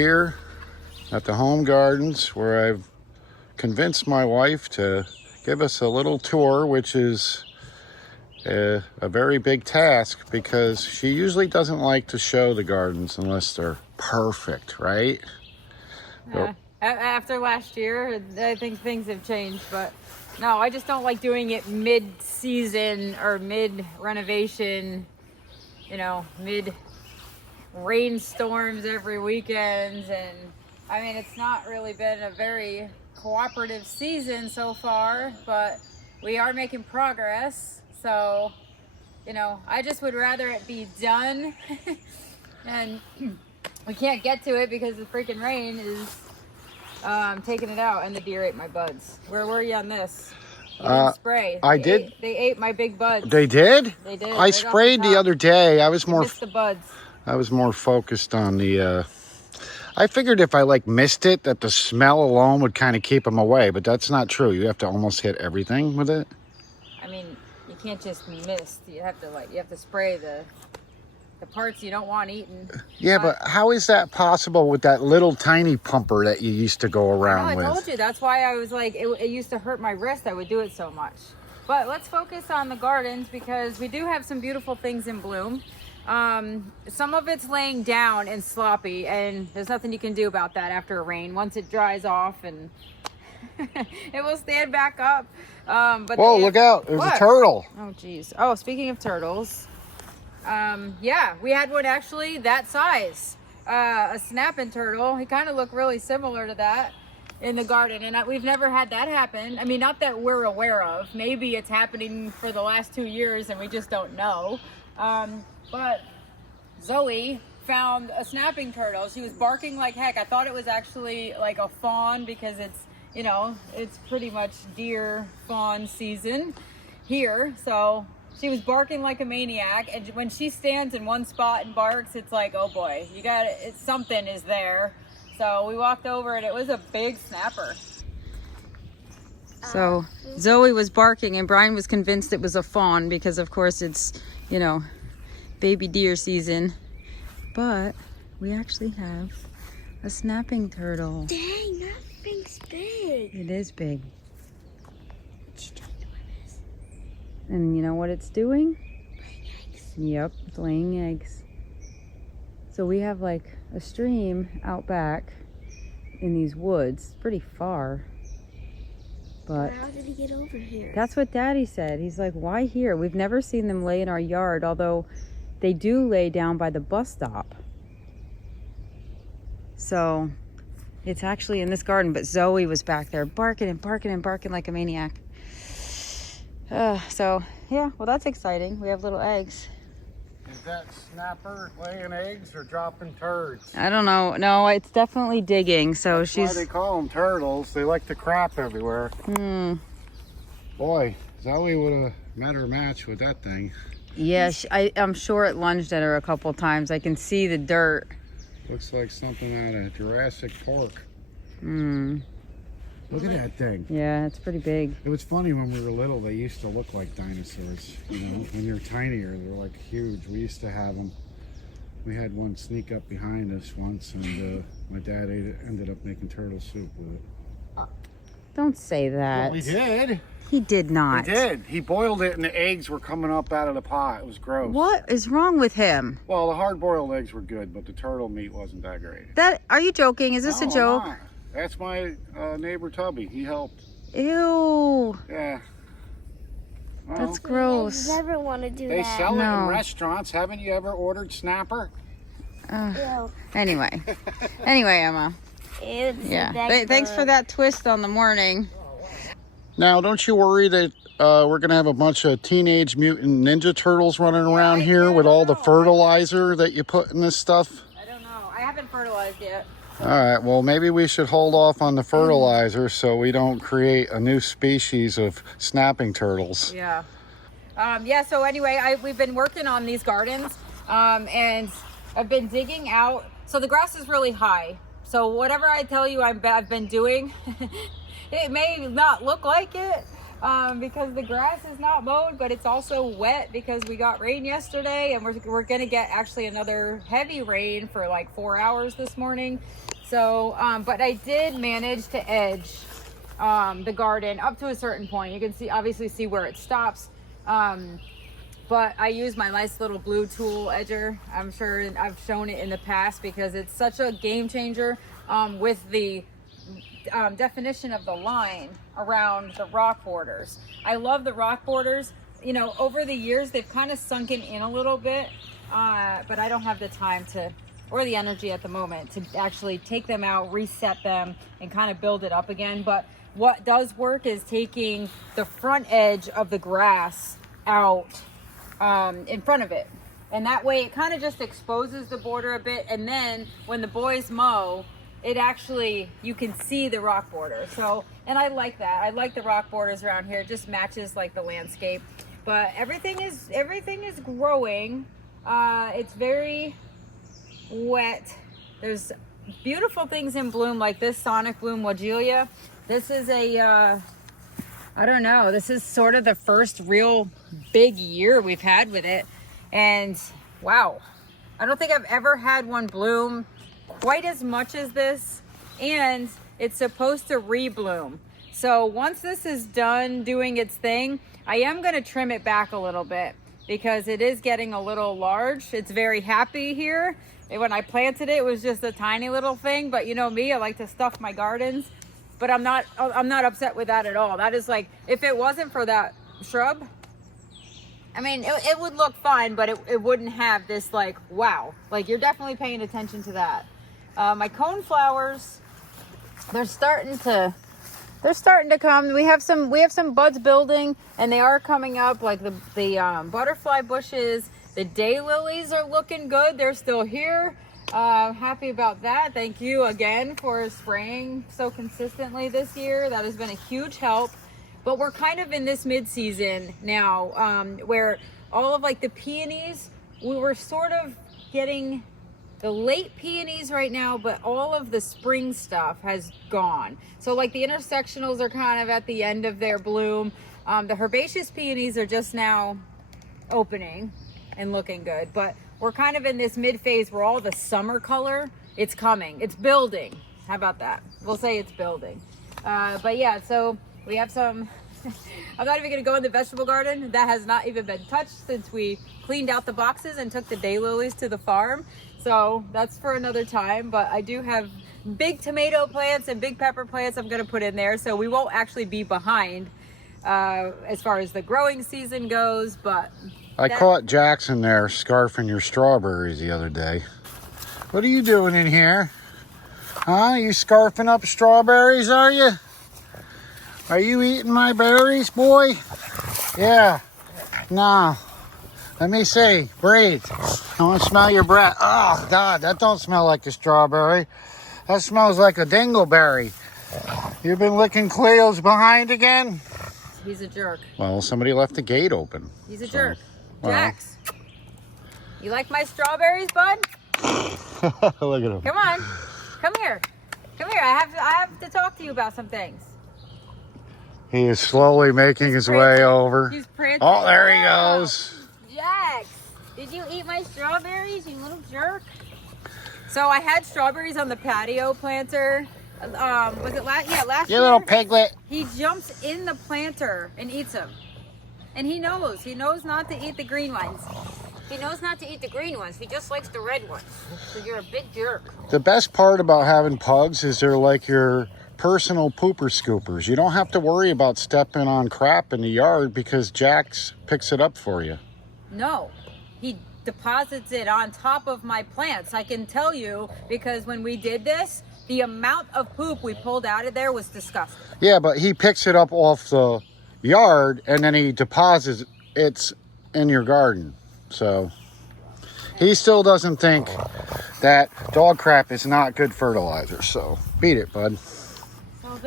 here at the Home Gardens, where I've convinced my wife to give us a little tour, which is a very big task because she usually doesn't like to show the gardens unless they're perfect, right? Yeah. After last year, I think things have changed, but no, I just don't like doing it mid-season or mid-renovation, you know, mid-rainstorms every weekend. And I mean, it's not really been a very cooperative season so far, but we are making progress. So, you know, I just would rather it be done and we can't get to it because the freaking rain is taking it out, and the deer ate my buds. Where were you on this? You didn't spray. They ate my big buds. They did? They did. I sprayed the other day. I was more missed the buds. I was more focused on the I figured if I missed it that the smell alone would kind of keep them away, but that's not true. You have to almost hit everything with it. I mean, you can't just mist. You have to spray the parts you don't want eaten. Yeah, but how is that possible with that little tiny pumper that you used to go around with? I told you. That's why I was like, it used to hurt my wrist. I would do it so much. But let's focus on the gardens because we do have some beautiful things in bloom. Some of it's laying down and sloppy, and there's nothing you can do about that after a rain. Once it dries off, and it will stand back up. But whoa, look out. There's a turtle. Oh, geez. Oh, speaking of turtles. Yeah, we had one actually that size, a snapping turtle. He kind of looked really similar to that in the garden, and we've never had that happen. I mean, not that we're aware of. Maybe it's happening for the last 2 years and we just don't know. But Zoe found a snapping turtle. She was barking like heck. I thought it was actually like a fawn because it's, you know, it's pretty much deer fawn season here. So she was barking like a maniac, and when she stands in one spot and barks, it's like, oh boy, you got it. Something is there. So we walked over, and it was a big snapper. So Zoe was barking, and Brian was convinced it was a fawn because, of course, it's, you know, baby deer season. But we actually have a snapping turtle. Dang, that thing's big. It is big. And you know what it's doing? Laying eggs. Yep, it's laying eggs. So we have like a stream out back in these woods, pretty far. But how did he get over here? That's what Daddy said. He's like, why here? We've never seen them lay in our yard, although they do lay down by the bus stop. So it's actually in this garden, but Zoe was back there barking and barking and barking like a maniac. So yeah, well, that's exciting. We have little eggs. Is that snapper laying eggs or dropping turds? I don't know. No, it's definitely digging. So That's why they call them turtles. They like to crap everywhere. Boy, Zoe would have met her match with that thing. Yeah, I'm sure it lunged at her a couple times. I can see the dirt. Looks like something out of Jurassic Park. Look at that thing. Yeah, it's pretty big. It was funny when we were little, they used to look like dinosaurs. You know, when you're tinier, they're like huge. We used to have them. We had one sneak up behind us once, and my dad ended up making turtle soup with it. Don't say that. Well, we did. He did not. He did. He boiled it, and the eggs were coming up out of the pot. It was gross. What is wrong with him? Well, the hard-boiled eggs were good, but the turtle meat wasn't that great. Are you joking? Is this No, a joke? I'm not. That's my neighbor Tubby. He helped. Ew. Yeah. Well, That's gross. I never want to do they that. sell it in No. restaurants. Haven't you ever ordered snapper? Ew. Anyway. Anyway, Emma. It's Yeah. Thanks for that twist on the morning. Now, don't you worry that we're going to have a bunch of teenage mutant ninja turtles running around here with all the fertilizer that you put in this stuff? I don't know. I haven't fertilized yet. All right, well, maybe we should hold off on the fertilizer so we don't create a new species of snapping turtles. Yeah. Yeah, so anyway, we've been working on these gardens, and I've been digging out. So the grass is really high. So whatever I tell you I've been doing, it may not look like it, because the grass is not mowed, but it's also wet because we got rain yesterday, and we're gonna get actually another heavy rain for like 4 hours this morning. So, but I did manage to edge the garden up to a certain point. You can obviously see where it stops. But I use my nice little blue tool edger. I'm sure I've shown it in the past because it's such a game changer with the definition of the line around the rock borders. I love the rock borders. You know, over the years, they've kind of sunken in a little bit, but I don't have the time or the energy at the moment to actually take them out, reset them, and kind of build it up again. But what does work is taking the front edge of the grass out in front of it. And that way it kind of just exposes the border a bit. And then when the boys mow, it actually, you can see the rock border. So, and I like that. I like the rock borders around here. It just matches like the landscape. But everything is growing. It's very wet. There's beautiful things in bloom like this Sonic Bloom Wagelia. This is I don't know, this is sort of the first real big year we've had with it. And wow, I don't think I've ever had one bloom quite as much as this, and it's supposed to rebloom. So once this is done doing its thing, I am going to trim it back a little bit because it is getting a little large. It's very happy here. And when I planted it, it was just a tiny little thing, but you know me, I like to stuff my gardens. But I'm not upset with that at all. That is like, if it wasn't for that shrub, I mean, it would look fine, but it wouldn't have this like, wow. Like, you're definitely paying attention to that. My cone flowers, they're starting to come. We have some buds building, and they are coming up, like the butterfly bushes. The daylilies are looking good. They're still here. Happy about that. Thank you again for spraying so consistently this year. That has been a huge help. But we're kind of in this mid-season now, where all of like the peonies, we were sort of getting the late peonies right now, but all of the spring stuff has gone. So like the intersectionals are kind of at the end of their bloom. The herbaceous peonies are just now opening and looking good, but we're kind of in this mid phase where all the summer color, it's coming, it's building. How about that? We'll say it's building. But yeah, so we have some, I'm not even gonna go in the vegetable garden. That has not even been touched since we cleaned out the boxes and took the daylilies to the farm. So that's for another time, but I do have big tomato plants and big pepper plants I'm gonna put in there. So we won't actually be behind as far as the growing season goes, but I caught Jackson there scarfing your strawberries the other day. What are you doing in here? Huh? You scarfing up strawberries, are you? Are you eating my berries, boy? Yeah. No. Let me see. Breathe. I want to smell your breath. Oh, God, that don't smell like a strawberry. That smells like a dingleberry. You've been licking Cleo's behind again? He's a jerk. Well, somebody left the gate open. He's a jerk. Jax, you like my strawberries, bud? Look at him. Come on, come here. Come here. I have to talk to you about some things. He is slowly making his way over. He's prancing. Oh, there he goes. Jax, did you eat my strawberries, you little jerk? So I had strawberries on the patio planter. Was it last year? You little piglet. He jumps in the planter and eats them. And he knows not to eat the green ones. He knows not to eat the green ones. He just likes the red ones. So you're a big jerk. The best part about having pugs is they're like your personal pooper scoopers. You don't have to worry about stepping on crap in the yard because Jax picks it up for you. No, he deposits it on top of my plants. I can tell you, because when we did this, the amount of poop we pulled out of there was disgusting. Yeah, but he picks it up off the yard and then he deposits it in your garden. So he still doesn't think that dog crap is not good fertilizer. So beat it, bud. So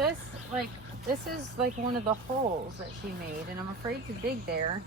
this is like one of the holes that she made, and I'm afraid to dig there.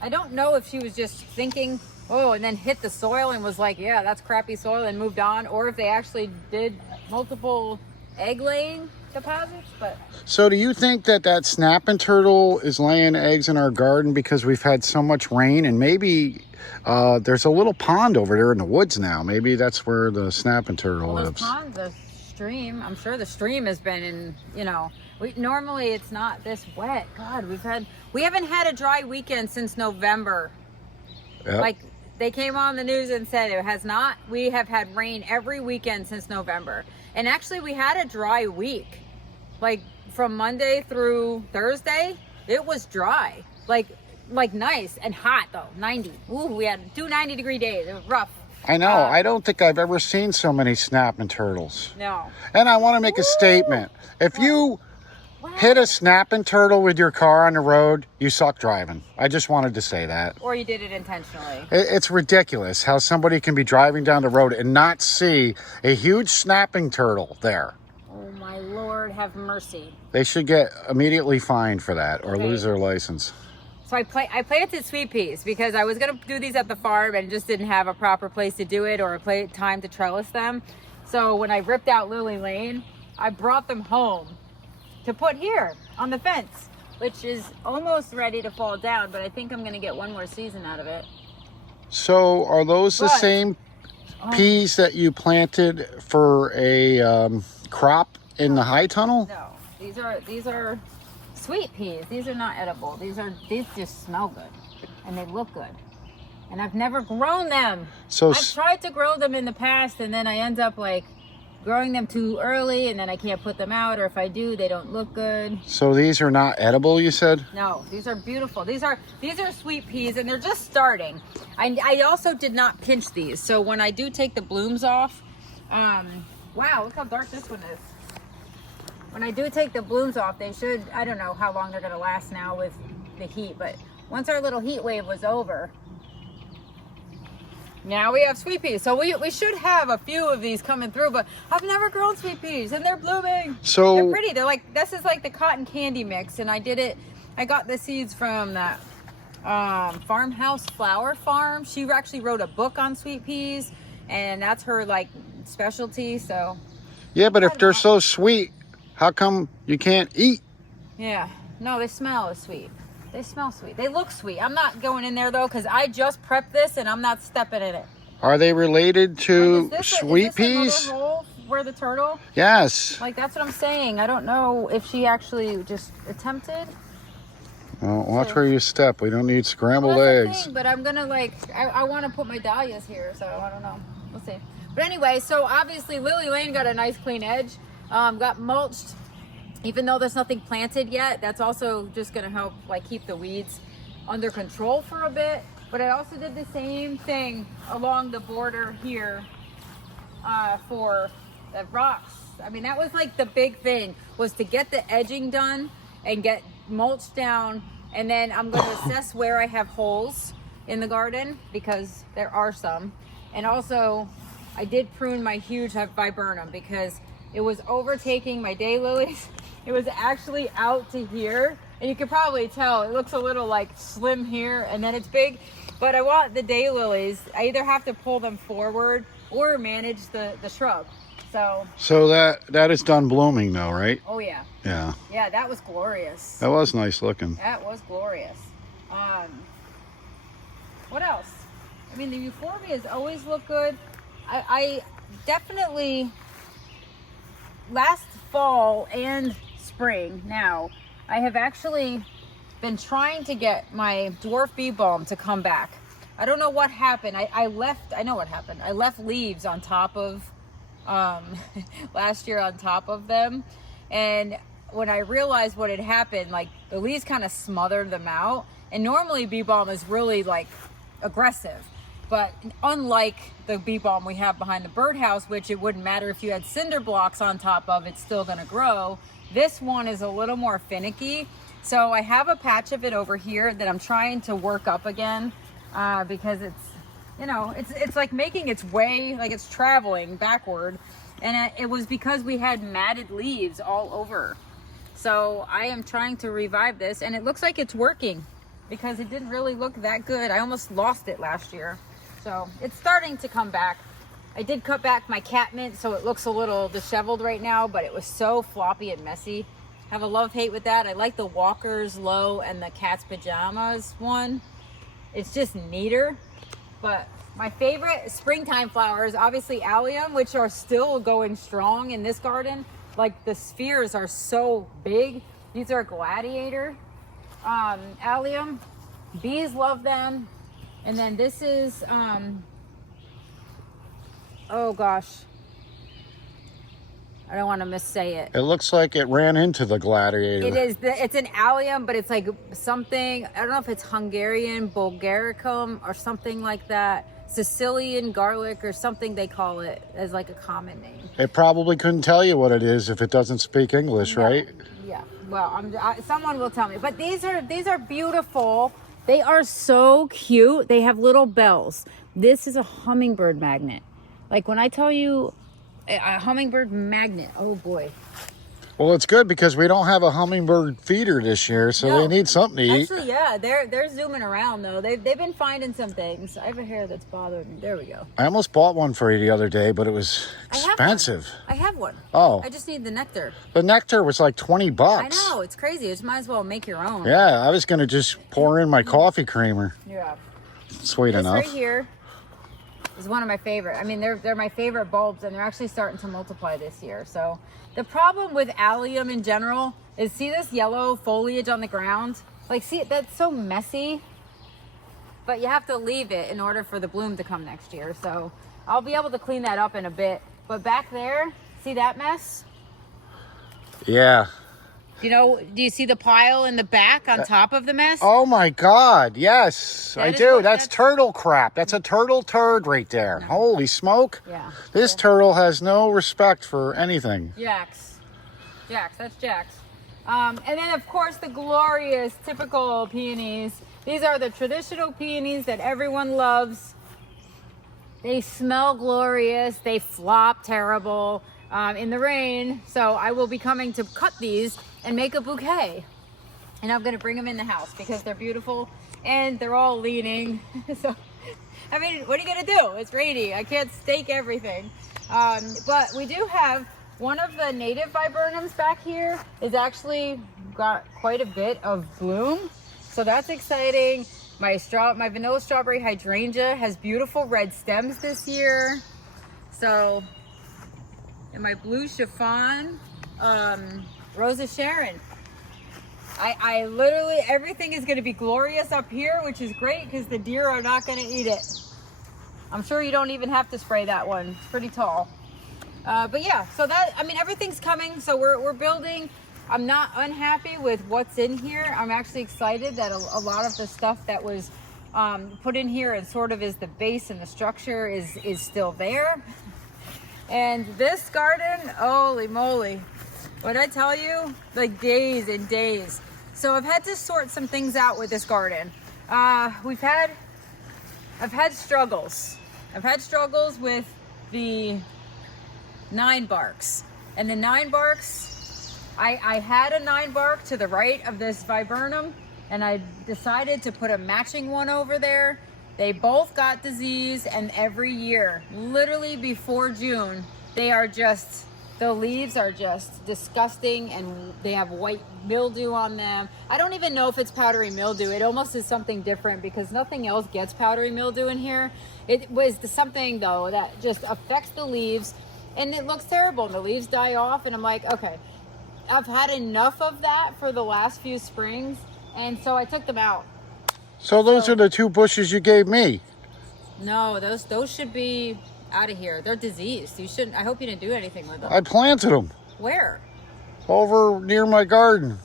I don't know if she was just thinking, oh, and then hit the soil and was like, yeah, that's crappy soil, and moved on, or if they actually did multiple egg laying deposits, but So do you think that that snapping turtle is laying eggs in our garden because we've had so much rain, and maybe there's a little pond over there in the woods now? Maybe that's where the snapping turtle well, lives. there's ponds, a stream. I'm sure the stream has been in, you know, normally it's not this wet. God, we haven't had a dry weekend since November. Yep. Like they came on the news and said it has not. We have had rain every weekend since November. And actually we had a dry week. Like from Monday through Thursday, it was dry. Like nice and hot though, 90. Ooh, we had 2 90-degree days. It was rough. I know. I don't think I've ever seen so many snapping turtles. No. And I want to make a statement. If you hit a snapping turtle with your car on the road, you suck driving. I just wanted to say that. Or you did it intentionally. It's ridiculous how somebody can be driving down the road and not see a huge snapping turtle there. Oh my Lord, have mercy. They should get immediately fined for that or lose their license. So I planted sweet peas because I was gonna do these at the farm and just didn't have a proper place to do it or a time to trellis them. So when I ripped out Lily Lane, I brought them home to put here on the fence, which is almost ready to fall down, but I think I'm gonna get one more season out of it. So are those the same peas that you planted for a crop in the high tunnel? No, these are sweet peas. These are not edible. These just smell good and they look good. And I've never grown them. So I've tried to grow them in the past and then I end up like growing them too early and then I can't put them out, or if I do, they don't look good. So these are not edible, you said? No, these are beautiful. These are sweet peas and they're just starting. I also did not pinch these. So when I do take the blooms off, wow, look how dark this one is. When I do take the blooms off, they should, I don't know how long they're gonna last now with the heat, but once our little heat wave was over, now we have sweet peas. So we should have a few of these coming through, but I've never grown sweet peas and they're blooming. So they're pretty. They're like, this is like the cotton candy mix. And I got the seeds from that farmhouse flower farm. She actually wrote a book on sweet peas and that's her like specialty. So yeah, but if they're so sweet, how come you can't eat? yeah, no, they smell sweet. They smell sweet. They look sweet. I'm not going in there though because I just prepped this and I'm not stepping in it. Are they related to Like, sweet peas? Another hole where the turtle? Yes. Like that's what I'm saying. I don't know if she actually just attempted. Well, watch where you step. We don't need scrambled Well, that's the eggs. thing, but I'm gonna I want to put my dahlias here, so I don't know. We'll see. But anyway, so obviously Lily Lane got a nice clean edge. Got mulched. Even though there's nothing planted yet, that's also just gonna help like keep the weeds under control for a bit. But I also did the same thing along the border here for the rocks. I mean, that was like the big thing, was to get the edging done and get mulch down. And then I'm gonna assess where I have holes in the garden because there are some. And also I did prune my huge viburnum because it was overtaking my daylilies. It was actually out to here, and you can probably tell it looks a little like slim here and then it's big. But I want the daylilies, I either have to pull them forward or manage the shrub. So that is done blooming though, right? oh yeah, Yeah. yeah, that was glorious. That was nice looking. That was glorious. What else? I mean, the euphorbias always look good. I definitely, last fall and spring now, I have actually been trying to get my dwarf bee balm to come back. I don't know what happened. I know what happened. I left leaves on top of, last year on top of them. And when I realized what had happened, like the leaves kind of smothered them out. And normally bee balm is really like aggressive. But unlike the bee balm we have behind the birdhouse, which it wouldn't matter if you had cinder blocks on top of, it's still gonna grow. This one is a little more finicky. So I have a patch of it over here that I'm trying to work up again because it's, you know, it's like making its way, like it's traveling backward. And it was because we had matted leaves all over. So I am trying to revive this and it looks like it's working because it didn't really look that good. I almost lost it last year. So it's starting to come back. I did cut back my catmint, so it looks a little disheveled right now, but it was so floppy and messy. Have a love-hate with that. I like the Walker's Low and the Cat's Pajamas one. It's just neater. But my favorite springtime flowers, obviously allium, which are still going strong in this garden. Like the spheres are so big. These are gladiator allium. Bees love them. And then this is, oh gosh, I don't want to missay it. It looks like it ran into the gladiator. It is. It's an allium, but it's like something. I don't know if it's Hungarian Bulgaricum or something like that. Sicilian garlic or something they call it as like a common name. It probably couldn't tell you what it is if it doesn't speak English, No. right? Yeah. Well, someone will tell me. But these are beautiful. They are so cute. They have little bells. This is a hummingbird magnet. Like when I tell you a hummingbird magnet, oh boy. Well, it's good because we don't have a hummingbird feeder this year, so No. they need something to eat. Actually, yeah, they're zooming around though. They've been finding some things. I have a hair that's bothering me. There we go. I almost bought one for you the other day, but it was I have one. expensive. I have one. Oh. I just need the nectar. The nectar was like 20 bucks. I know, it's crazy. You just might as well make your own. Yeah, I was going to just pour in my coffee creamer. Yeah. Sweet This enough. right here is one of my favorite. I mean, they're my favorite bulbs, and they're actually starting to multiply this year. So the problem with allium in general is, see this yellow foliage on the ground? Like, see, that's so messy. But you have to leave it in order for the bloom to come next year. So I'll be able to clean that up in a bit. But back there, see that mess? Yeah. You know, do you see the pile in the back on top of the mess? Oh my God. Yes, That I is do. what- That's that's- turtle crap. That's a turtle turd right there. Holy smoke. Yeah. This turtle has no respect for anything. Jax, that's Jax. And then of course the glorious typical peonies. These are the traditional peonies that everyone loves. They smell glorious. They flop terrible in the rain. So I will be coming to cut these and make a bouquet. And I'm gonna bring them in the house because they're beautiful and they're all leaning. So, I mean, what are you gonna do? It's rainy. I can't stake everything. But we do have one of the native viburnums back here is actually got quite a bit of bloom. So that's exciting. My vanilla strawberry hydrangea has beautiful red stems this year. So, and my blue chiffon, Rosa Sharon. I literally, everything is gonna be glorious up here, which is great because the deer are not gonna eat it. I'm sure you don't even have to spray that one. It's pretty tall. But yeah, so that, I mean, everything's coming. So we're building. I'm not unhappy with what's in here. I'm actually excited that a lot of the stuff that was put in here and sort of is the base and the structure is still there. And this garden, holy moly. What I tell you, like days and days. So I've had to sort some things out with this garden. I've had struggles. I've had struggles with the 9 barks. And the 9 barks, I had a 9 bark to the right of this viburnum, and I decided to put a matching one over there. They both got disease, and every year, literally before June, the leaves are just disgusting, and they have white mildew on them. I don't even know if it's powdery mildew. It almost is something different because nothing else gets powdery mildew in here. It was something though that just affects the leaves, and it looks terrible, and the leaves die off, and I'm like, okay, I've had enough of that for the last few springs, and so I took them out. So those are the 2 bushes you gave me. No, those should be out of here. They're diseased. You shouldn't. I hope you didn't do anything with them. I planted them Where? over near my garden.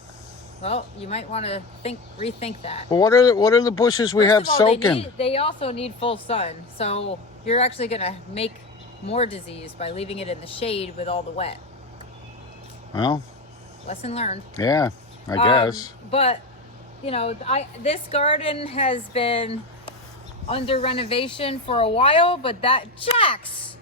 Well, you might want to rethink that. But what are the bushes we have First of all, soaking? they also need full sun, so you're actually gonna make more disease by leaving it in the shade with all the wet. Well, Lesson learned. yeah, I guess. But you know, this garden has been under renovation for a while, but Jax,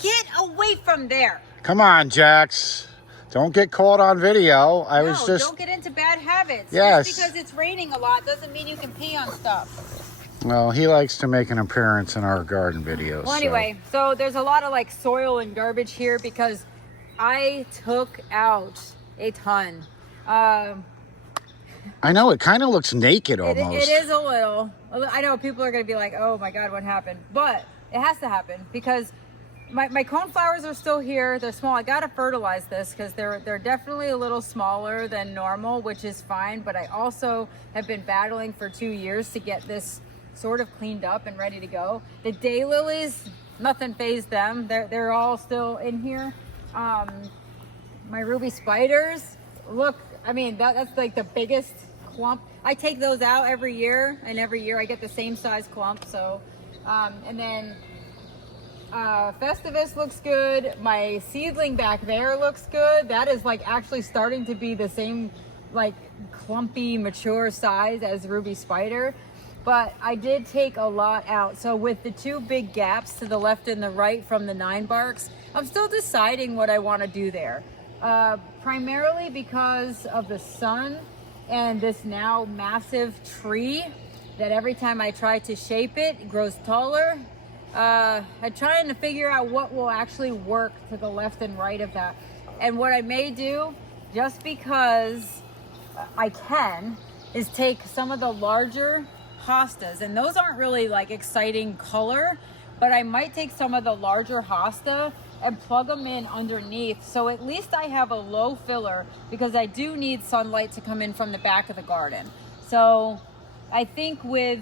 get away from there. Come on, Jax. Don't get caught on video. Don't get into bad habits. Yes. Just because it's raining a lot doesn't mean you can pee on stuff. Well, he likes to make an appearance in our garden videos. Well, anyway, so there's a lot of like soil and garbage here because I took out a ton. I know it kind of looks naked almost. It is a little. I know people are going to be like, oh my God, what happened? But it has to happen because my coneflowers are still here. They're small. I got to fertilize this because they're definitely a little smaller than normal, which is fine. But I also have been battling for 2 years to get this sort of cleaned up and ready to go. The daylilies, nothing fazed them. They're all still in here. My ruby spiders, look, I mean, that's like the biggest clump. I take those out every year, and every year I get the same size clump. So, and then Festivus looks good. My seedling back there looks good. That is like actually starting to be the same like clumpy, mature size as ruby spider. But I did take a lot out. So with the two big gaps to the left and the right from the 9 barks, I'm still deciding what I want to do there. Primarily because of the sun and this now massive tree that every time I try to shape it, it grows taller. I'm trying to figure out what will actually work to the left and right of that. And what I may do, just because I can, is take some of the larger hostas, and those aren't really like exciting color, but I might take some of the larger hosta and plug them in underneath, so at least I have a low filler because I do need sunlight to come in from the back of the garden. So I think with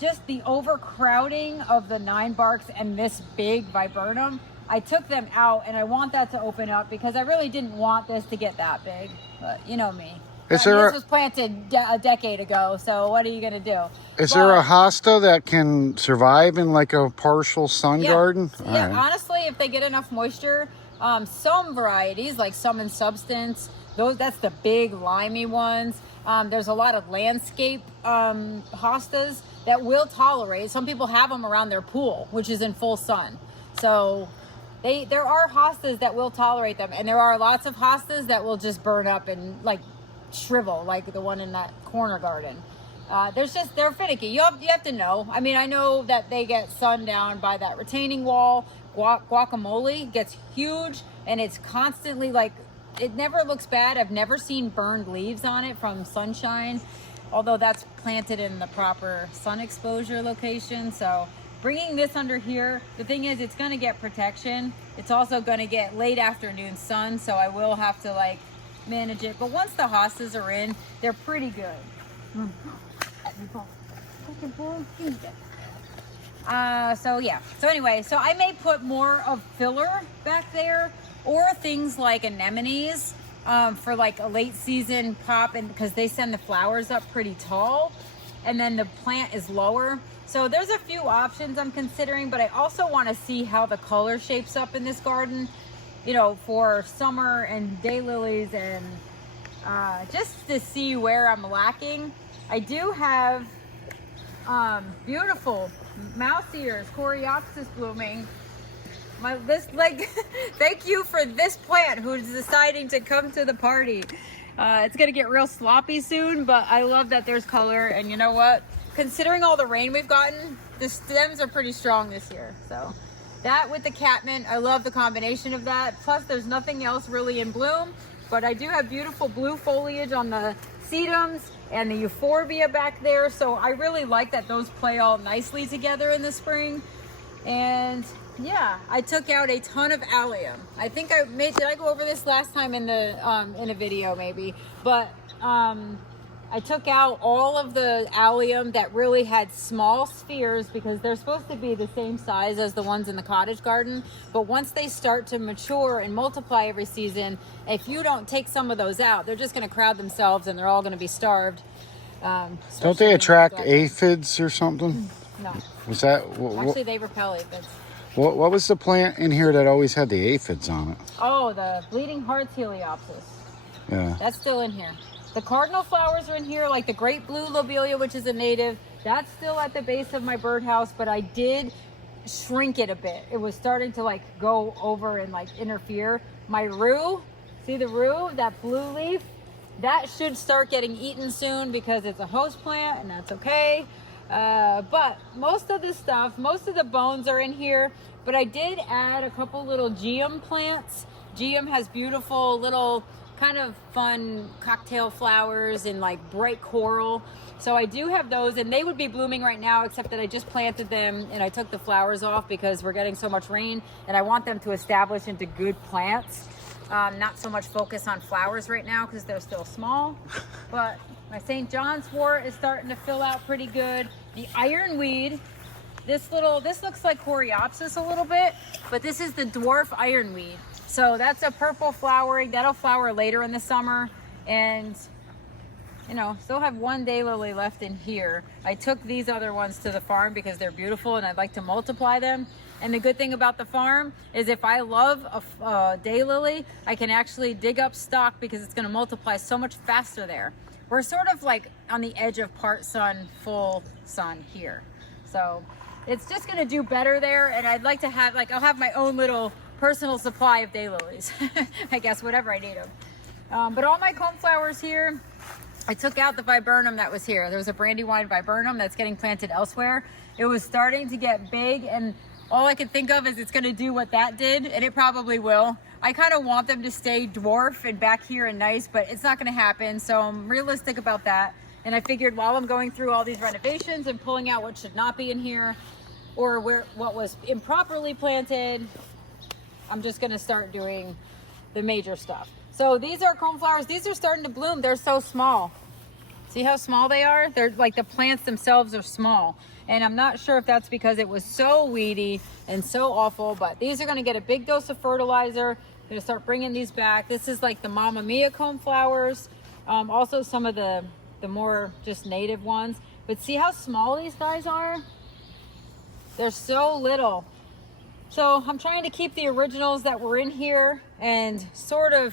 just the overcrowding of the 9 barks and this big viburnum, I took them out, and I want that to open up because I really didn't want this to get that big, but you know me. This was planted a decade ago, so what are you going to do? Is there a hosta that can survive in like a partial sun garden? Yeah, right. Honestly, if they get enough moisture, some varieties like Some in Substance, that's the big limey ones. There's a lot of landscape hostas that will tolerate. Some people have them around their pool, which is in full sun. So there are hostas that will tolerate them, and there are lots of hostas that will just burn up and like shrivel, like the one in that corner garden. They're finicky. You have to know. I mean, I know that they get sun down by that retaining wall. Guacamole gets huge, and it's constantly like, it never looks bad. I've never seen burned leaves on it from sunshine, although that's planted in the proper sun exposure location. So bringing this under here, the thing is, it's going to get protection. It's also going to get late afternoon sun, so I will have to like manage it. But once the hostas are in, they're pretty good. So yeah. So anyway, so I may put more of filler back there, or things like anemones for like a late season pop, and because they send the flowers up pretty tall, and then the plant is lower. So there's a few options I'm considering, but I also want to see how the color shapes up in this garden, you know, for summer and daylilies, and just to see where I'm lacking. I do have beautiful mouse ears, Coreopsis blooming. Thank you for this plant who's deciding to come to the party. It's gonna get real sloppy soon, but I love that there's color, and you know what? Considering all the rain we've gotten, the stems are pretty strong this year. So that with the catmint, I love the combination of that. Plus there's nothing else really in bloom, but I do have beautiful blue foliage on the sedums and the euphorbia back there. So I really like that those play all nicely together in the spring. And yeah, I took out a ton of allium. I think did I go over this last time in a video maybe, but I took out all of the allium that really had small spheres because they're supposed to be the same size as the ones in the cottage garden. But once they start to mature and multiply every season, if you don't take some of those out, they're just going to crowd themselves and they're all going to be starved. Don't they attract aphids or something? No. Was that actually they repel aphids? What was the plant in here that always had the aphids on it? Oh, the bleeding hearts heliopsis. Yeah. That's still in here. The cardinal flowers are in here, like the great blue lobelia, which is a native. That's still at the base of my birdhouse, but I did shrink it a bit. It was starting to like go over and like interfere. My rue, see the rue, that blue leaf, that should start getting eaten soon because it's a host plant, and that's okay. But most of the stuff, most of the bones are in here, but I did add a couple little geum plants. Geum has beautiful little kind of fun cocktail flowers in like bright coral. So I do have those, and they would be blooming right now, except that I just planted them and I took the flowers off because we're getting so much rain and I want them to establish into good plants. Not so much focus on flowers right now because they're still small, but my St. John's wort is starting to fill out pretty good. The ironweed, this looks like coreopsis a little bit, but this is the dwarf ironweed. So that's a purple flowering, that'll flower later in the summer. And you know, still have one daylily left in here. I took these other ones to the farm because they're beautiful and I'd like to multiply them. And the good thing about the farm is if I love a daylily, I can actually dig up stock because it's gonna multiply so much faster there. We're sort of like on the edge of part sun, full sun here. So it's just gonna do better there. And I'd like to have, like, I'll have my own little personal supply of daylilies, I guess, whatever I need them. But all my coneflowers here, I took out the viburnum that was here. There was a brandywine viburnum that's getting planted elsewhere. It was starting to get big, and all I could think of is it's gonna do what that did, and it probably will. I kind of want them to stay dwarf and back here and nice, but it's not gonna happen, so I'm realistic about that. And I figured while I'm going through all these renovations and pulling out what should not be in here, or what was improperly planted, I'm just gonna start doing the major stuff. So these are coneflowers. These are starting to bloom. They're so small. See how small they are? They're like, the plants themselves are small. And I'm not sure if that's because it was so weedy and so awful, but these are gonna get a big dose of fertilizer. I'm gonna start bringing these back. This is like the Mamma Mia coneflowers. Also some of the more just native ones. But see how small these guys are? They're so little. So I'm trying to keep the originals that were in here and sort of,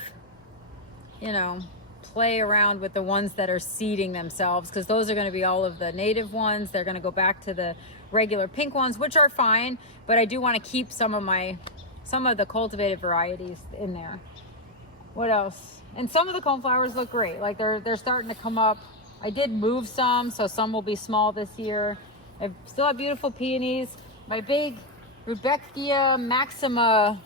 you know, play around with the ones that are seeding themselves, because those are going to be all of the native ones. They're going to go back to the regular pink ones, which are fine, but I do want to keep some of the cultivated varieties in there. What else? And some of the coneflowers look great. Like they're starting to come up. I did move some, so some will be small this year. I still have beautiful peonies. My big Rudbeckia maxima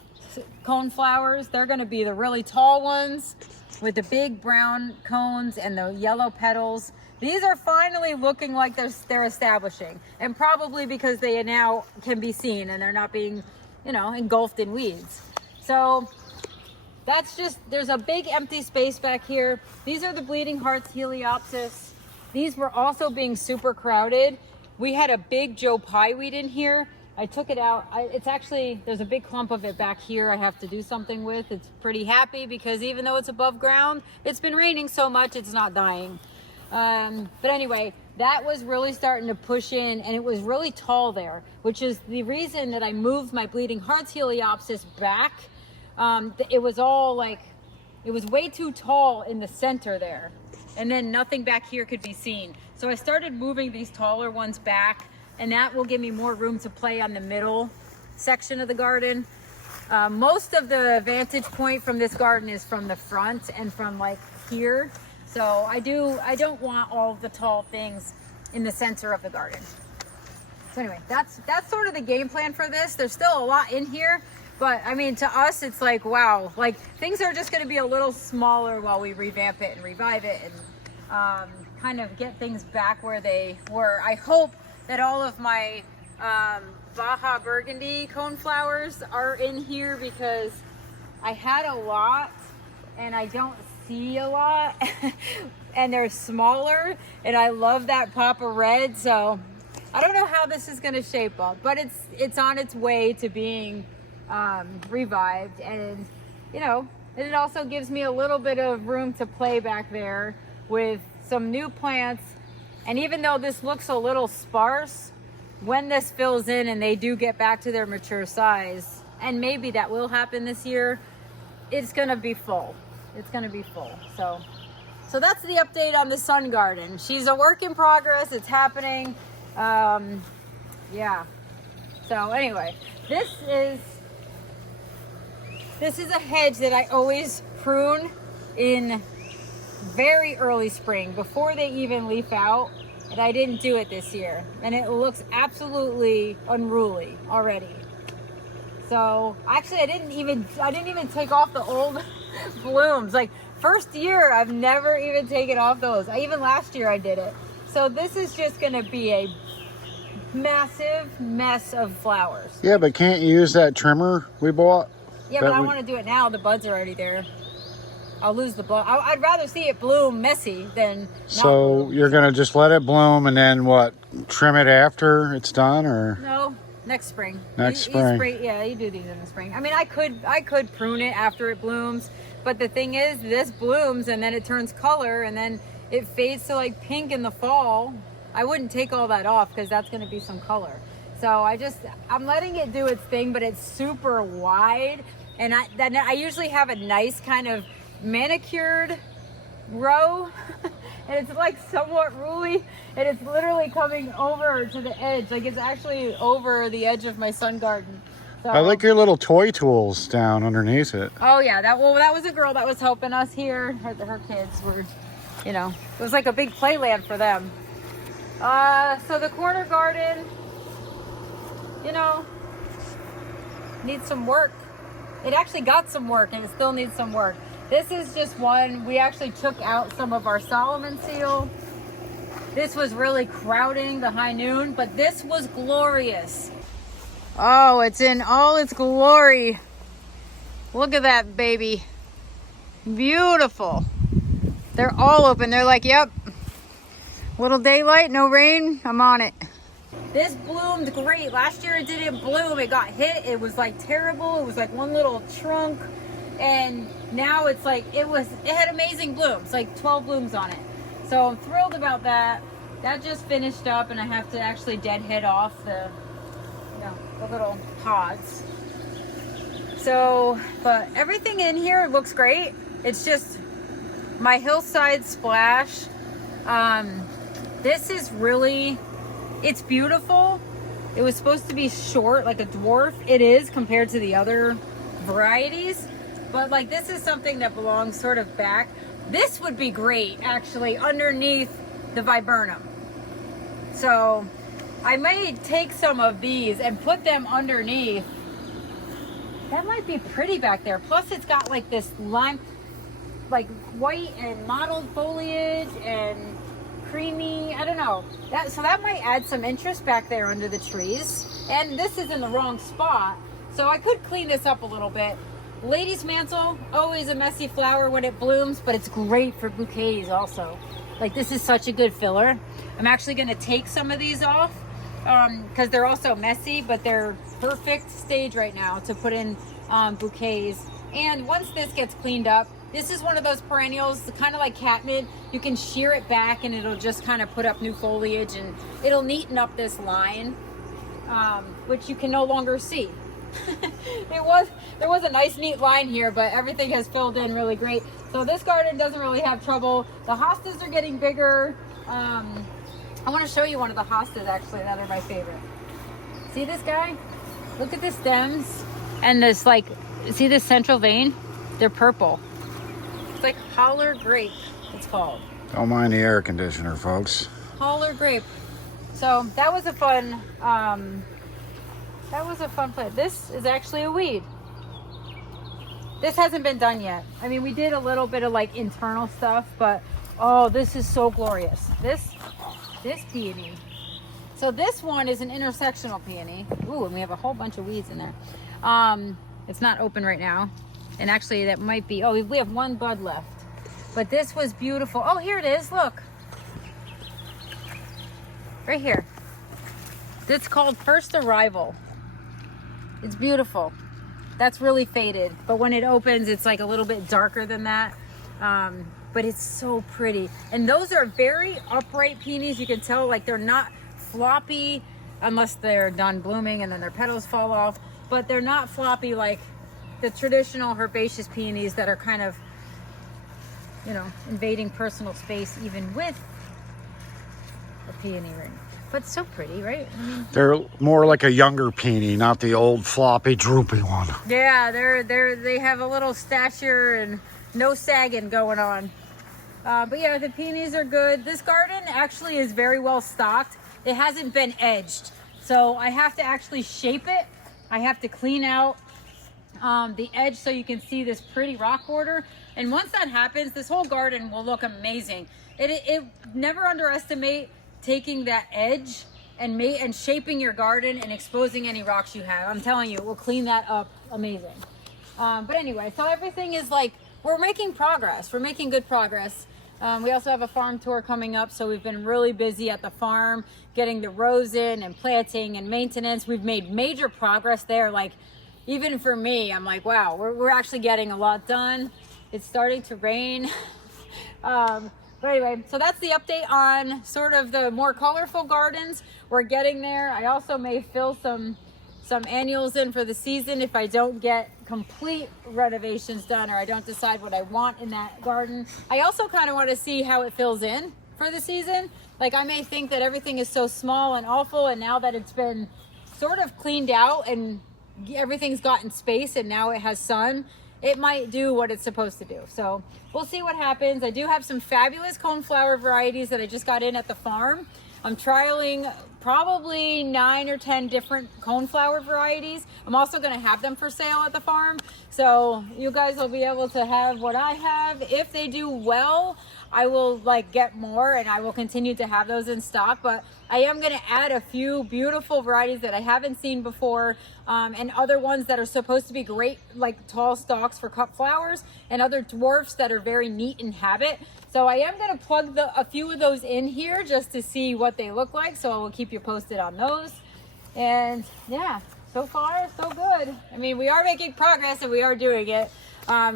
coneflowers, they're going to be the really tall ones with the big brown cones and the yellow petals. These are finally looking like they're establishing, and probably because they now can be seen and they're not being, you know, engulfed in weeds. So that's just, there's a big empty space back here. These are the bleeding hearts heliopsis. These were also being super crowded. We had a big Joe Pye weed in here. I took it out. It's actually, there's a big clump of it back here I have to do something with. It's pretty happy because even though it's above ground, it's been raining so much it's not dying. But anyway, that was really starting to push in, and it was really tall there, which is the reason that I moved my bleeding hearts heliopsis back. It was all like, it was way too tall in the center there, and then nothing back here could be seen. So I started moving these taller ones back, and that will give me more room to play on the middle section of the garden. Most of the vantage point from this garden is from the front and from like here. So I don't want all the tall things in the center of the garden. So anyway, that's sort of the game plan for this. There's still a lot in here, but I mean, to us, it's like, wow, like things are just gonna be a little smaller while we revamp it and revive it and kind of get things back where they were. I hope that all of my Baja Burgundy coneflowers are in here, because I had a lot and I don't see a lot and they're smaller, and I love that pop of red. So I don't know how this is going to shape up, but it's on its way to being revived. And you know, it also gives me a little bit of room to play back there with some new plants. And even though this looks a little sparse, when this fills in and they do get back to their mature size, and maybe that will happen this year, it's gonna be full. It's gonna be full. So that's the update on the sun garden. She's a work in progress. It's happening. Yeah. So anyway, this is a hedge that I always prune in very early spring, before they even leaf out. and I didn't do it this year, and it looks absolutely unruly already. So actually I didn't even take off the old blooms. Like first year I've never even taken off those. Even last year I did it. So this is just gonna be a massive mess of flowers. Yeah, but can't you use that trimmer we bought? Yeah, but I want to do it now. The buds are already there. I'll lose the bud. I'd rather see it bloom messy than So not bloom. you're gonna just let it bloom and then what? Trim it after it's done, or? No, next spring. Next spring. Yeah, you do these in the spring. I mean, I could prune it after it blooms, but the thing is, this blooms and then it turns color and then it fades to like pink in the fall. I wouldn't take all that off because that's going to be some color. So I'm letting it do its thing, but it's super wide, and I usually have a nice kind of manicured row, and it's like somewhat ruly, and it's literally coming over to the edge. Like it's actually over the edge of my sun garden. So, I like your little toy tools down underneath it. oh yeah, that was a girl that was helping us here. Her kids were, you know, it was like a big playland for them. So the corner garden, you know, needs some work. It actually got some work and it still needs some work. This is just one. We actually took out some of our Solomon seal. This was really crowding the high noon, but this was glorious. Oh, it's in all its glory. Look at that baby. Beautiful. They're all open. They're like, yep. Little daylight, no rain, I'm on it. This bloomed great. Last year it didn't bloom. It got hit. It was like terrible. It was like one little trunk. And now it's like, it had amazing blooms, like 12 blooms on it. So I'm thrilled about that. That just finished up and I have to actually deadhead off the little pods. So, but everything in here looks great. It's just my hillside splash. This is really, it's beautiful. It was supposed to be short, like a dwarf. It is compared to the other varieties, but like this is something that belongs sort of back. This would be great actually underneath the viburnum. So I may take some of these and put them underneath. That might be pretty back there. Plus it's got like this lime, like white and mottled foliage and creamy, I don't know. So that might add some interest back there under the trees. And this is in the wrong spot, so I could clean this up a little bit. Lady's mantle, always a messy flower when it blooms, but it's great for bouquets also. Like this is such a good filler. I'm actually gonna take some of these off because they're also messy, but they're perfect stage right now to put in bouquets. And once this gets cleaned up, this is one of those perennials, kind of like catnip. You can shear it back and it'll just kind of put up new foliage and it'll neaten up this line, which you can no longer see. There was a nice neat line here, but everything has filled in really great. So this garden doesn't really have trouble. The hostas are getting bigger. I want to show you one of the hostas actually that are my favorite. See this guy? Look at the stems and this, like, see this central vein? They're purple. It's like holler grape, it's called. Don't mind the air conditioner, folks. Holler grape. So that was a fun plant. This is actually a weed. This hasn't been done yet. I mean, we did a little bit of like internal stuff, but oh, this is so glorious. This peony. So this one is an intersectional peony. Ooh, and we have a whole bunch of weeds in there. It's not open right now. And actually that might be, oh, we have one bud left. But this was beautiful. Oh, here it is, look. Right here. It's called First Arrival. It's beautiful. That's really faded. But when it opens, it's like a little bit darker than that. But it's so pretty. And those are very upright peonies. You can tell like they're not floppy unless they're done blooming and then their petals fall off. But they're not floppy like the traditional herbaceous peonies that are kind of, you know, invading personal space even with a peony ring. But so pretty, right? I mean, They're more like a younger peony, not the old floppy droopy one. yeah, they have a little stature and no sagging going on. But yeah, the peonies are good. This garden actually is very well stocked. It hasn't been edged. So I have to actually shape it. I have to clean out the edge so you can see this pretty rock border. And once that happens, this whole garden will look amazing. It never underestimate taking that edge and shaping your garden and exposing any rocks you have. I'm telling you, it will clean that up amazing. But anyway, so everything is like, we're making progress. We're making good progress. We also have a farm tour coming up, so we've been really busy at the farm, getting the rows in and planting and maintenance. We've made major progress there. Like, even for me, I'm like, wow, we're actually getting a lot done. It's starting to rain. But anyway, so that's the update on sort of the more colorful gardens. We're getting there. I also may fill some annuals in for the season if I don't get complete renovations done or I don't decide what I want in that garden. I also kind of want to see how it fills in for the season. Like, I may think that everything is so small and awful, and now that it's been sort of cleaned out and everything's gotten space and now it has sun, it might do what it's supposed to do. So we'll see what happens. I do have some fabulous coneflower varieties that I just got in at the farm. I'm trialing probably 9 or 10 different coneflower varieties. I'm also going to have them for sale at the farm. So you guys will be able to have what I have. If they do well, I will like get more and I will continue to have those in stock. But I am going to add a few beautiful varieties that I haven't seen before, and other ones that are supposed to be great, like tall stalks for cut flowers, and other dwarfs that are very neat in habit. So I am going to plug a few of those in here just to see what they look like. So I will keep you posted on those. And yeah, so far so good. I mean, we are making progress and we are doing it.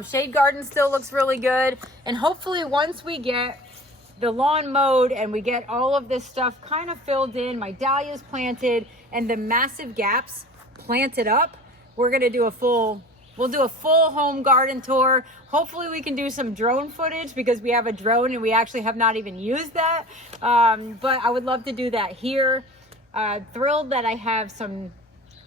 Shade garden still looks really good. And hopefully once we get the lawn mowed and we get all of this stuff kind of filled in, my dahlias planted, and the massive gaps planted up, we're going to do we'll do a full home garden tour. Hopefully we can do some drone footage because we have a drone and we actually have not even used that. But I would love to do that here. Thrilled that I have some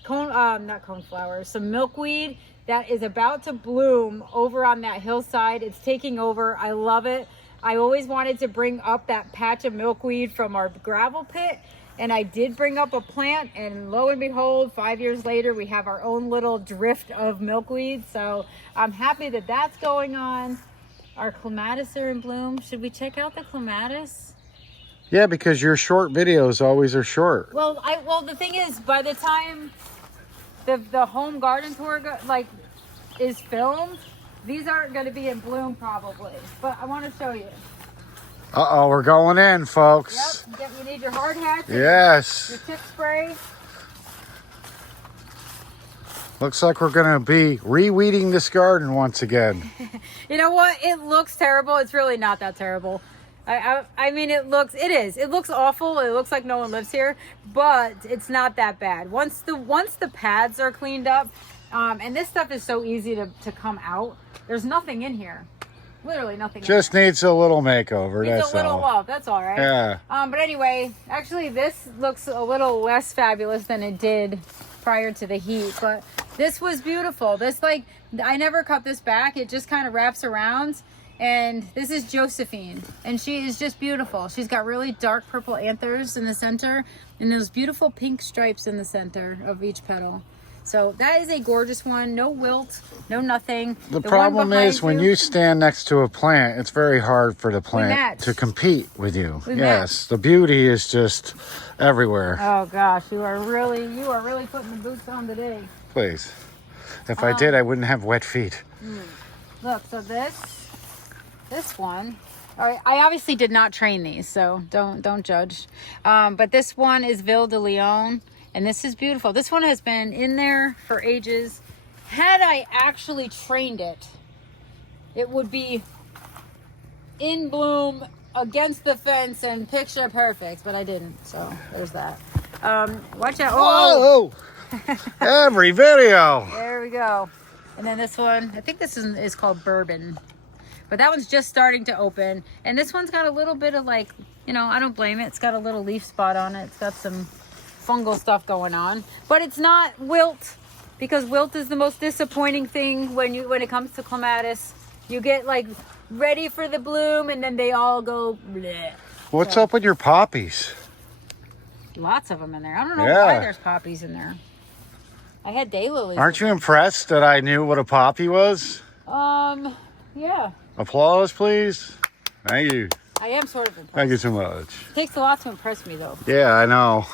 some milkweed that is about to bloom over on that hillside. It's taking over. I love it. I always wanted to bring up that patch of milkweed from our gravel pit, and I did bring up a plant, and lo and behold, 5 years later, we have our own little drift of milkweed. So I'm happy that that's going on. Our clematis are in bloom. Should we check out the clematis? Yeah, because your short videos always are short. Well, the thing is, by the time the home garden tour is filmed, these aren't going to be in bloom probably, but I want to show you. Uh-oh, we're going in, folks. Yep, you need your hard hat. Yes. Your tip spray. Looks like we're going to be reweeding this garden once again. You know what? It looks terrible. It's really not that terrible. I mean, it looks awful. It looks like no one lives here, but it's not that bad. Once the pads are cleaned up, and this stuff is so easy to come out. There's nothing in here. Literally nothing. Just needs a little makeover. Needs a little love. That's all right. Yeah. But anyway, actually, this looks a little less fabulous than it did prior to the heat. But this was beautiful. This, like, I never cut this back. It just kind of wraps around. And this is Josephine, and she is just beautiful. She's got really dark purple anthers in the center, and those beautiful pink stripes in the center of each petal. So that is a gorgeous one. No wilt, no nothing. The problem is when you stand next to a plant, it's very hard for the plant to compete with you. Yes, the beauty is just everywhere. Oh gosh, you are really putting the boots on today. Please. If I did, I wouldn't have wet feet. Look, so this one, all right, I obviously did not train these, so don't judge. But this one is Ville de Leon. And this is beautiful. This one has been in there for ages. Had I actually trained it, it would be in bloom against the fence and picture perfect, but I didn't. So there's that. Watch out. Oh! Every video. There we go. And then this one, I think this is called Bourbon. But that one's just starting to open. And this one's got a little bit of like, I don't blame it. It's got a little leaf spot on it. It's got some fungal stuff going on, but it's not wilt, because wilt is the most disappointing thing when it comes to clematis. You get like ready for the bloom and then they all go bleh. What's up with your poppies? Lots of them in there. I don't know Yeah. why there's poppies in there. I had daylilies. Aren't you impressed that I knew what a poppy was? Yeah. Applause, please. Thank you. I am sort of impressed. Thank you so much. It takes a lot to impress me though. Yeah, I know.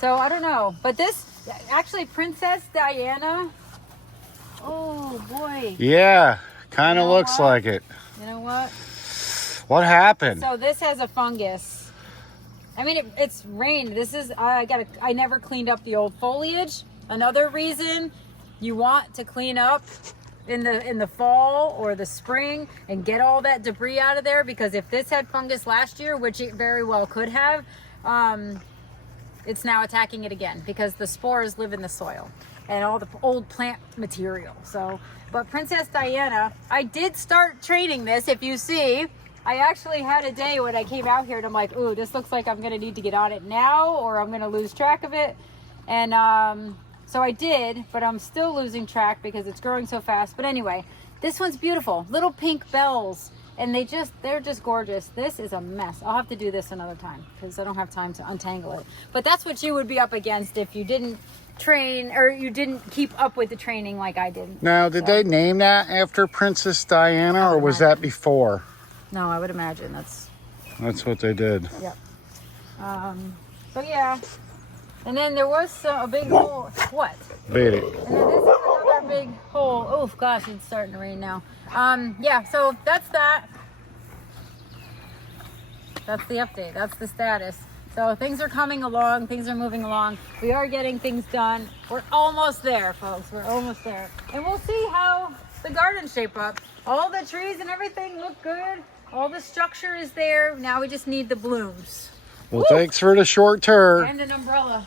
So I don't know. But this, actually Princess Diana. Oh boy. Yeah, kind of You know looks what? like it. You know what? What happened? So this has a fungus. I mean, it's rained. This is, I never cleaned up the old foliage. Another reason you want to clean up in the fall or the spring and get all that debris out of there, because if this had fungus last year, which it very well could have, it's now attacking it again because the spores live in the soil and all the old plant material. So, but Princess Diana, I did start training this. If you see, I actually had a day when I came out here and I'm like, ooh, this looks like I'm gonna need to get on it now or I'm gonna lose track of it. And so I did, but I'm still losing track because it's growing so fast. But anyway, this one's beautiful. Little pink bells. And they're just gorgeous. This is a mess. I'll have to do this another time because I don't have time to untangle it. But that's what you would be up against if you didn't train or you didn't keep up with the training like I did. Now, did they name that after Princess Diana or was that before? No, I would imagine that's What they did. yep. So yeah. And then there was a big hole. What? Beat it. And then this is another big hole. Oh gosh, it's starting to rain now. Yeah, so that's that. That's the update. That's the status. So things are coming along. Things are moving along. We are getting things done. We're almost there, folks. We're almost there. And we'll see how the gardens shape up. All the trees and everything look good. All the structure is there. Now we just need the blooms. Well, thanks for the short tour. And an umbrella.